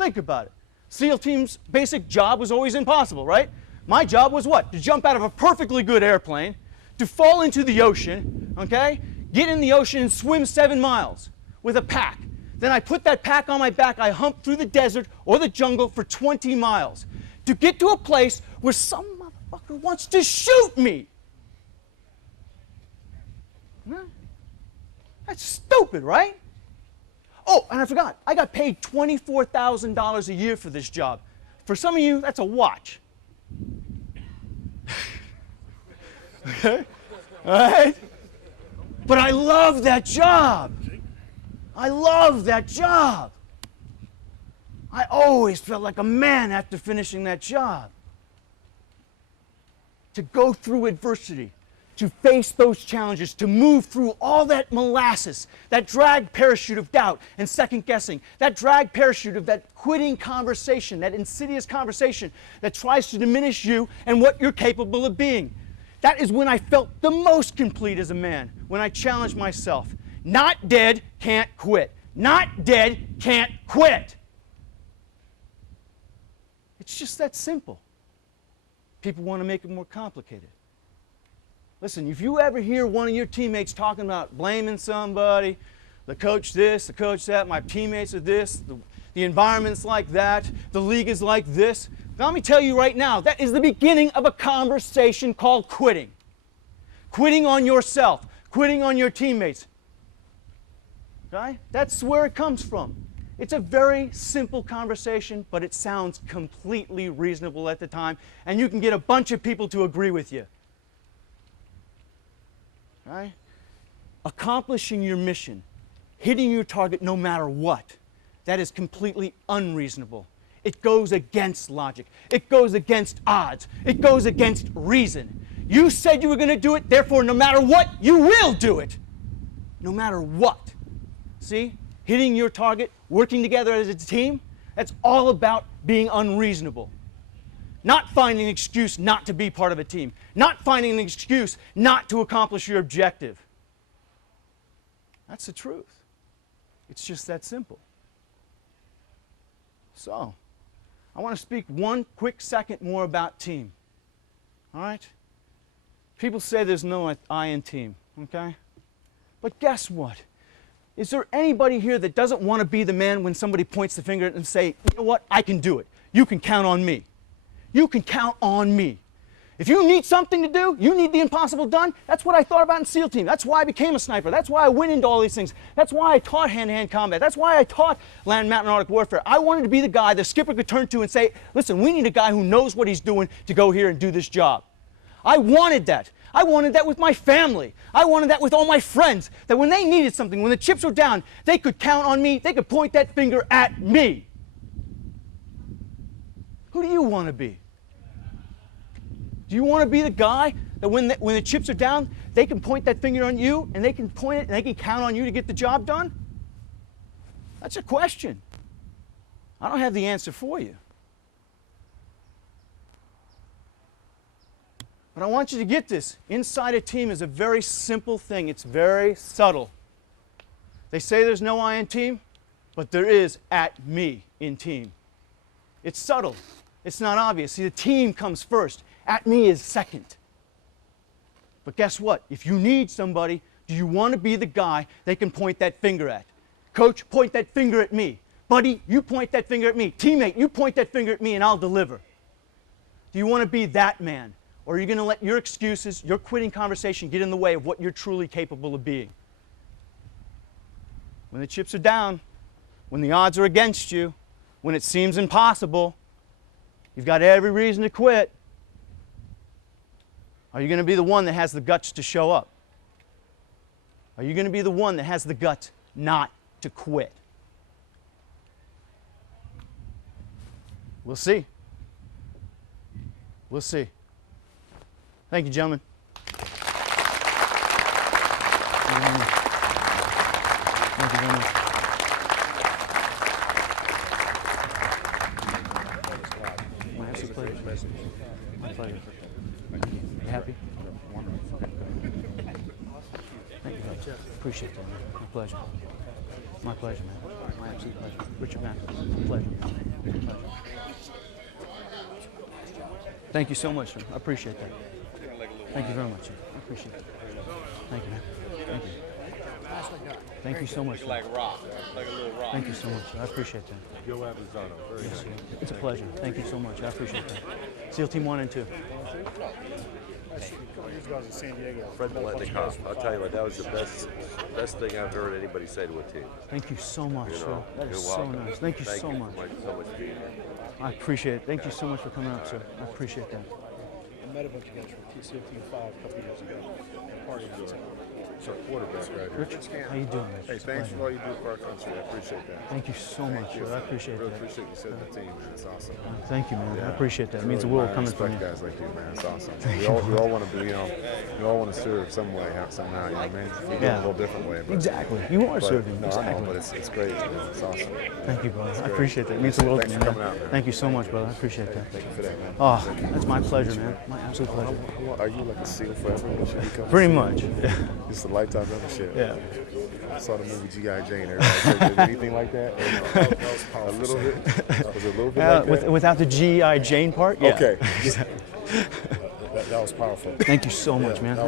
Think about it. SEAL team's basic job was always impossible, right? My job was what? To jump out of a perfectly good airplane, to fall into the ocean, okay? Get in the ocean and swim 7 miles with a pack. Then I put that pack on my back, I humped through the desert or the jungle for 20 miles to get to a place where some motherfucker wants to shoot me. Huh? That's stupid, right? Oh, and I forgot, I got paid $24,000 a year for this job. For some of you, that's a watch. Okay? All right? But I love that job. I love that job. I always felt like a man after finishing that job. To go through adversity, to face those challenges, to move through all that molasses, that drag parachute of doubt and second guessing, that drag parachute of that quitting conversation, that insidious conversation that tries to diminish you and what you're capable of being. That is when I felt the most complete as a man, when I challenged myself. Not dead, can't quit. Not dead, can't quit. It's just that simple. People want to make it more complicated. Listen, if you ever hear one of your teammates talking about blaming somebody, the coach this, the coach that, my teammates are this, the environment's like that, the league is like this, let me tell you right now, that is the beginning of a conversation called quitting. Quitting on yourself, quitting on your teammates. Okay? That's where it comes from. It's a very simple conversation, but it sounds completely reasonable at the time, and you can get a bunch of people to agree with you. Right? Accomplishing your mission, hitting your target no matter what, that is completely unreasonable. It goes against logic. It goes against odds. It goes against reason. You said you were going to do it, therefore no matter what, you will do it. No matter what. See? Hitting your target, working together as a team, that's all about being unreasonable. Not finding an excuse not to be part of a team. Not finding an excuse not to accomplish your objective. That's the truth. It's just that simple. So, I want to speak one quick second more about team. All right? People say there's no I in team, okay? But guess what? Is there anybody here that doesn't want to be the man when somebody points the finger and say, you know what, I can do it. You can count on me. You can count on me. If you need something to do, you need the impossible done, that's what I thought about in SEAL team. That's why I became a sniper. That's why I went into all these things. That's why I taught hand-to-hand combat. That's why I taught land, mountain, and Arctic warfare. I wanted to be the guy the skipper could turn to and say, listen, we need a guy who knows what he's doing to go here and do this job. I wanted that. I wanted that with my family. I wanted that with all my friends, that when they needed something, when the chips were down, they could count on me, they could point that finger at me. Who do you want to be? Do you want to be the guy that when the chips are down, they can point that finger on you and they can point it and they can count on you to get the job done? That's a question. I don't have the answer for you. But I want you to get this. Inside a team is a very simple thing. It's very subtle. They say there's no I in team, but there is at me in team. It's subtle. It's not obvious. See, the team comes first. At me is second. But guess what? If you need somebody, do you want to be the guy they can point that finger at? Coach, point that finger at me. Buddy, you point that finger at me. Teammate, you point that finger at me and I'll deliver. Do you want to be that man? Or are you going to let your excuses, your quitting conversation get in the way of what you're truly capable of being? When the chips are down, when the odds are against you, when it seems impossible, you've got every reason to quit. Are you going to be the one that has the guts to show up? Are you going to be the one that has the guts not to quit? We'll see. We'll see. Thank you, gentlemen. Thank you very much. My absolute pleasure. My pleasure. You happy? Thank you, brother. Appreciate that, man. My pleasure. My pleasure, man. My absolute pleasure. Richard Mack, pleasure. Thank you so much, sir. I appreciate that. Thank you very much, sir. I appreciate it. Thank you, man. Thank you. Thank you so much, sir. Like rock, like a little rock. Thank you so much, sir. I appreciate that. Joe Avanzano, very Yes, nice. sir. It's a pleasure. Thank you so much. I appreciate that. SEAL Team 1 and 2. A couple years ago, I was in San Diego. Fred Biletnikoff, I'll tell you what, that was the best thing I've heard anybody say to a team. Thank you so much, You sir. know, That is you're so welcome. nice. Thank you so much. So much being here. I appreciate it. Thank you so much for coming out, sir. I appreciate that. I met a bunch of guys from TCO Team 5 a couple years ago. Party in town. It's our quarterback right here. Rich, how you doing, Rich? Hey, It's a thanks pleasure. for all you do for our country. I appreciate that. Thank you so much, sir. I appreciate Really that. appreciate you setting the team, man. It's awesome. Thank you, man. I Yeah. appreciate that. It means the Really world coming from respect you. guys like you, man. It's awesome. We all want to be, we all want to serve some way, somehow. You know what I mean? We do it Yeah. a little different way. But, Exactly. You are but, serving. No, Exactly. I know, but it's great. You know, it's awesome. Thank you, brother. I great. appreciate that. It means the world to Thanks me, for man. coming out, man. Thank you so much, brother. I appreciate that. Thank you for that, man. Oh, that's my pleasure, man. My absolute pleasure. Are you like a SEAL forever? You should become a Pretty SEAL? much. It's a lifetime membership. Yeah. I saw the movie G.I. Jane. Everybody said, anything like that? That was powerful. A little bit. Was it a little bit like that? Without the G.I. Jane part? Yeah. Okay. That was powerful. Thank you so much, man.